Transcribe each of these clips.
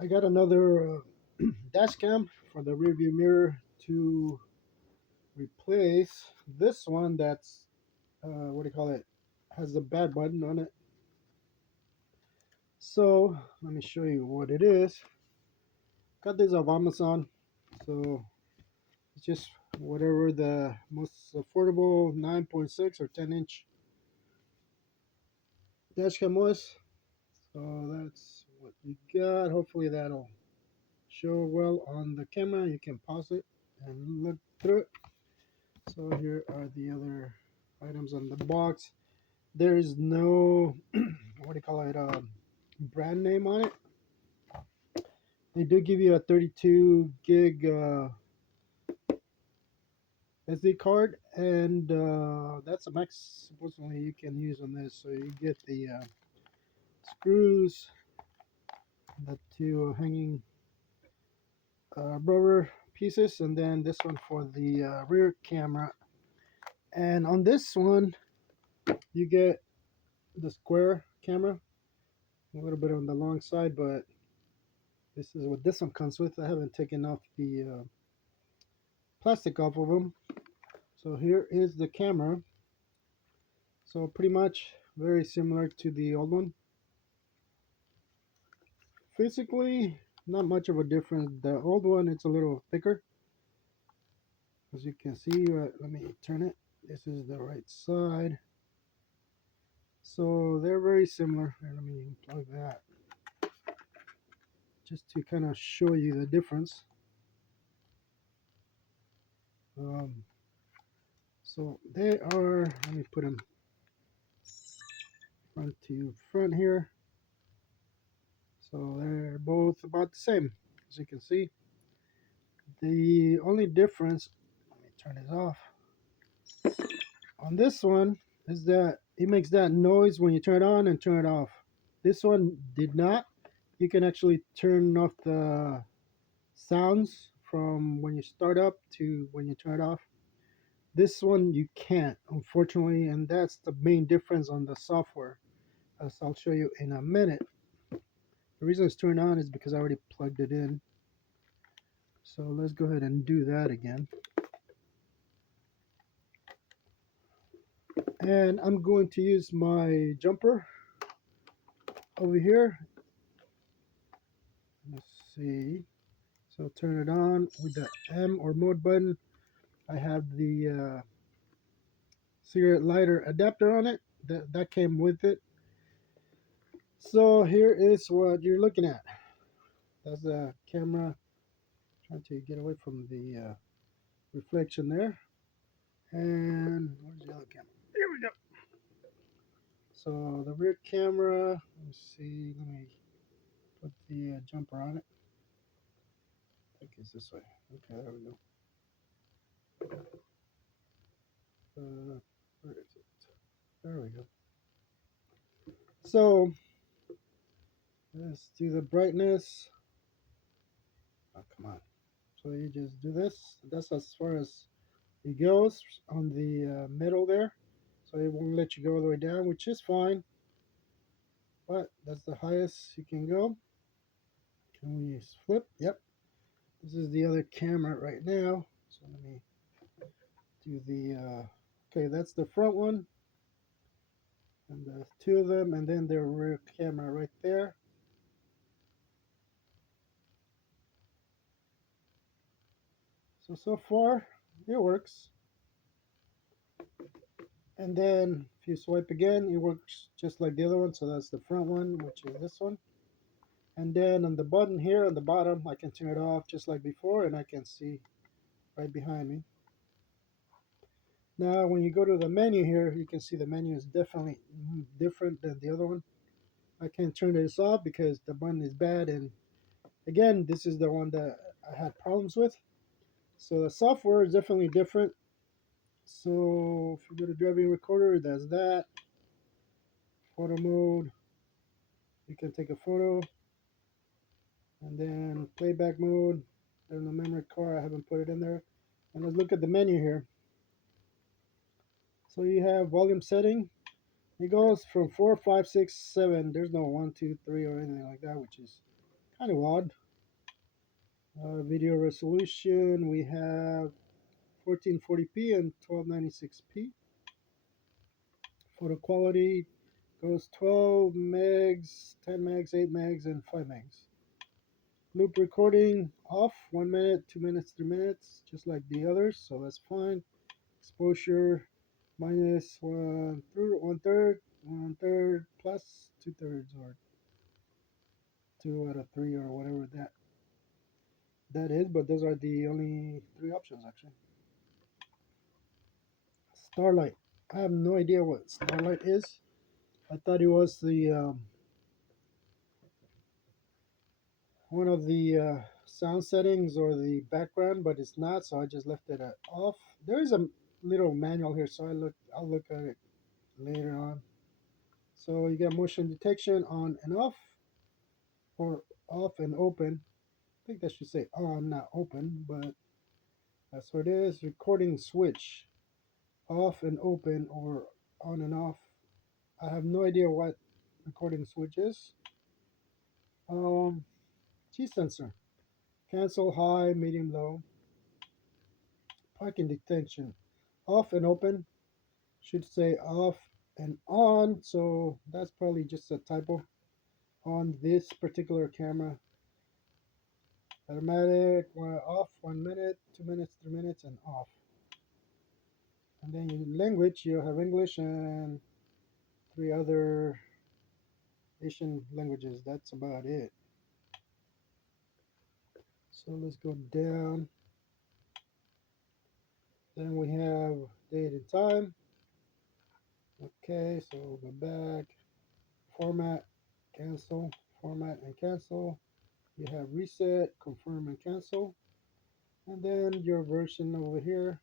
I got another dash cam for the rear view mirror to replace this one that's what do you call it, has a bad button on it. So let me show you what it is. Got this off Amazon. So it's just whatever the most affordable 9.6 or 10-inch dash cam was. So that's what you got. Hopefully that'll show well on the camera. You can pause it and look through it. So here are the other items on the box. There is no what do you call it, brand name on it. They do give you a 32 gig SD card, and that's a max supposedly you can use on this. So you get the screws, the two hanging rubber pieces, and then this one for the rear camera. And on this one, you get the square camera, a little bit on the long side, but this is what this one comes with. I haven't taken off the plastic off of them. So here is the camera. So pretty much very similar to the old one. Physically, not much of a difference. The old one, it's a little thicker. As you can see, let me turn it. This is the right side. So they're very similar. Here, let me unplug that just to kind of show you the difference. Um, so they are, let me put them front to front here. So they're both about the same, as you can see. The only difference, let me turn this off, on this one is that it makes that noise when you turn it on and turn it off. This one did not. You can actually turn off the sounds from when you start up to when you turn it off. This one you can't, unfortunately, and that's the main difference on the software, as I'll show you in a minute. The reason it's turned on is because I already plugged it in. So let's go ahead and do that again. And I'm going to use my jumper over here. Let's see. So turn it on with the M or mode button. I have the cigarette lighter adapter on it. That came with it. So here is what you're looking at. That's the camera. Trying to get away from the reflection there. And where's the other camera? Here we go. So the rear camera. Let me see. Let me put the jumper on it. I think it's this way. Okay, there we go. Where is it? There we go. So let's do the brightness. Oh, come on. So you just do this. That's as far as it goes on the middle there. So it won't let you go all the way down, which is fine. But that's the highest you can go. Can we flip? Yep. This is the other camera right now. So let me do the, okay, that's the front one. And the two of them, and then the rear camera right there. So far, it works. And then if you swipe again, it works just like the other one. So that's the front one, which is this one. And then on the button here on the bottom, I can turn it off just like before, and I can see right behind me. Now, when you go to the menu here, you can see the menu is definitely different than the other one. I can't turn this off because the button is bad. And again, this is the one that I had problems with. So the software is definitely different. So if you go to driving recorder, that's that. Photo mode, you can take a photo. And then playback mode, there's no memory card, I haven't put it in there. And let's look at the menu here. So you have volume setting. It goes from 4, 5, 6, 7. There's no 1, 2, 3 or anything like that, which is Kind of odd. Video resolution, we have 1440p and 1296p. Photo quality goes 12 megs, 10 megs, 8 megs, and 5 megs. Loop recording off, 1 minute, 2 minutes, 3 minutes, just like the others, so that's fine. Exposure minus one third plus 2/3, or 2 out of 3, or whatever that is. But those are the only 3 options actually. Starlight. I have no idea what Starlight is. I thought it was the one of the sound settings or the background, but it's not. So I just left it off. There is a little manual here, so I'll look at it later on. So you got motion detection on and off, or off and open. I think that should say on, not open, but that's what it is. Recording switch, off and open, or on and off. I have no idea what recording switch is. Um, G sensor, cancel high, medium, low. Parking detection, off and open. Should say off and on, so that's probably just a typo on this particular camera. Automatic, off 1 minute, 2 minutes, 3 minutes, and off. And then in language, you have English and 3 other Asian languages. That's about it. So let's go down. Then we have date and time. Okay, so we'll go back. Format, cancel, format and cancel. You have reset, confirm and cancel. And then your version over here.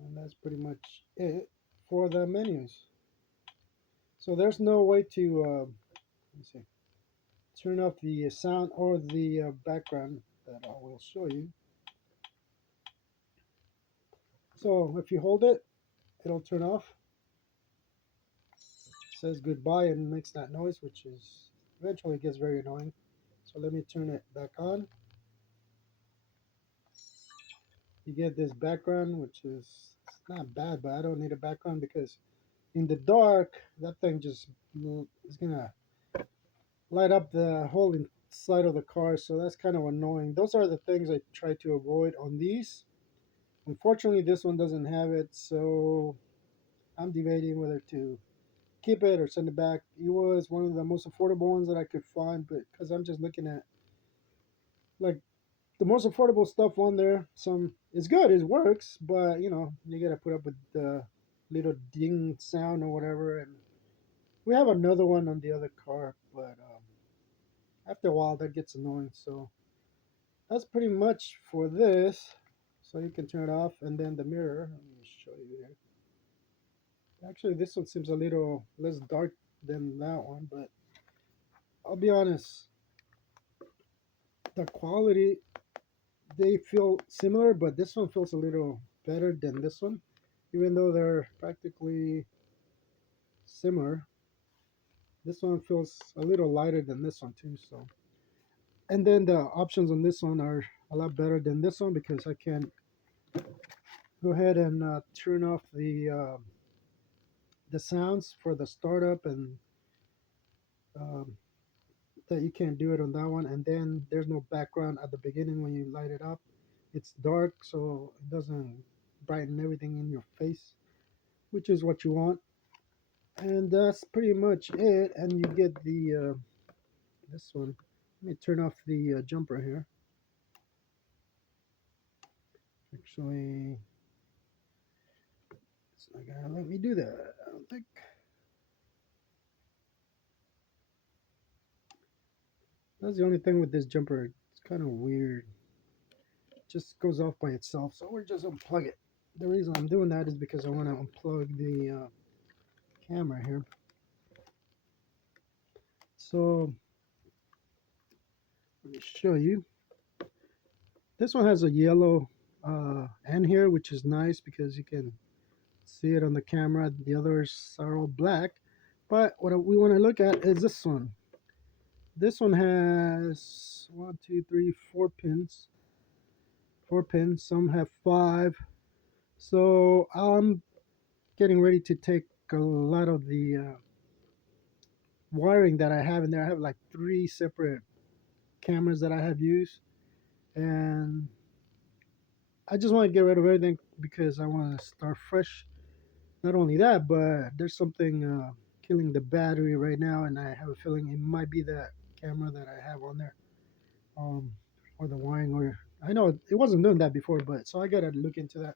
And that's pretty much it for the menus. So there's no way to let me see, turn off the sound or the background that I will show you. So if you hold it, it'll turn off. It says goodbye and makes that noise, which is eventually gets very annoying. So let me turn it back on. You get this background, which is it's not bad, but I don't need a background because in the dark, that thing just is gonna light up the whole inside of the car. So that's kind of annoying. Those are the things I try to avoid on these. Unfortunately, this one doesn't have it, so I'm debating whether to keep it or send it back. It was one of the most affordable ones that I could find, but because I'm just looking at like the most affordable stuff on there, some it's good, it works, but you gotta put up with the little ding sound or whatever. And we have another one on the other car, but after a while that gets annoying. So that's pretty much for this. So you can turn it off, and then the mirror. Let me show you here. Actually, this one seems a little less dark than that one, but I'll be honest, the quality, they feel similar, but this one feels a little better than this one, even though they're practically similar. This one feels a little lighter than this one too. So, and then the options on this one are a lot better than this one because I can go ahead and turn off the sounds for the startup, and um, that you can't do it on that one. And then there's no background at the beginning when you light it up. It's dark, so it doesn't brighten everything in your face, which is what you want. And that's pretty much it. And you get the this one. Let me turn off the jumper here. Actually, it's not gonna let me do that, I don't think. That's the only thing with this jumper. It's kind of weird. It just goes off by itself. So we're just unplug it. The reason I'm doing that is because I want to unplug the camera here. So let me show you. This one has a yellow end here, which is nice because you can see it on the camera. The others are all black. But what we want to look at is this one. This one has one, two, three, 4 pins. 4 pins. Some have 5. So I'm getting ready to take a lot of the wiring that I have in there. I have like 3 separate cameras that I have used, and I just want to get rid of everything because I want to start fresh. Not only that, but there's something killing the battery right now, and I have a feeling it might be that camera that I have on there, um, or the wiring. Or I know it wasn't doing that before, but so I gotta look into that.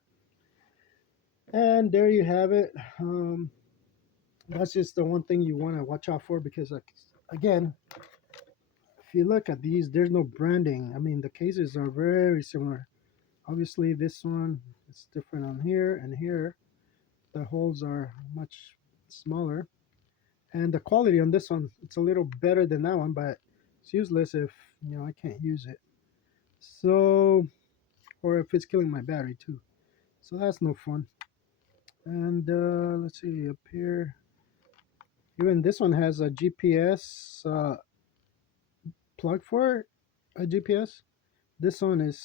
And there you have it. That's just the one thing you want to watch out for because, like, again, if you look at these, there's no branding. I mean, the cases are very similar. Obviously, this one is different on here and here. The holes are much smaller, and the quality on this one it's a little better than that one, but it's useless if I can't use it. So, or if it's killing my battery too. So that's no fun. And let's see up here. Even this one has a GPS plug for it, a GPS. This one is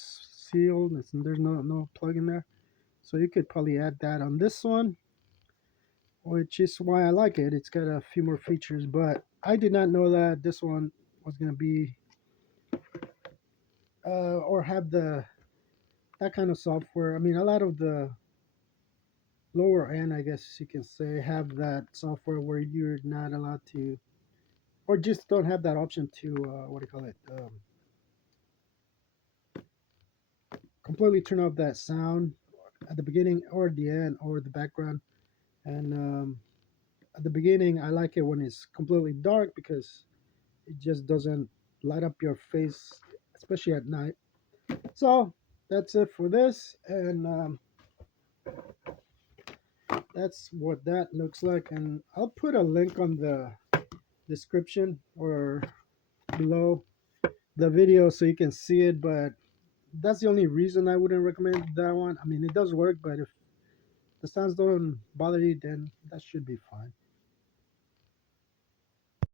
sealed. There's no plug in there, so you could probably add that on this one, which is why I like it. It's got a few more features, but I did not know that this one was gonna be or have the that kind of software. I mean, a lot of the lower end, I guess you can say, have that software where you're not allowed to, or just don't have that option to what do you call it? Completely turn off that sound at the beginning or the end or the background. And at the beginning, I like it when it's completely dark because it just doesn't light up your face, especially at night. So that's it for this, and that's what that looks like. And I'll put a link on the description or below the video so you can see it. But that's the only reason I wouldn't recommend that one. I mean, it does work, but if the sounds don't bother you, then that should be fine.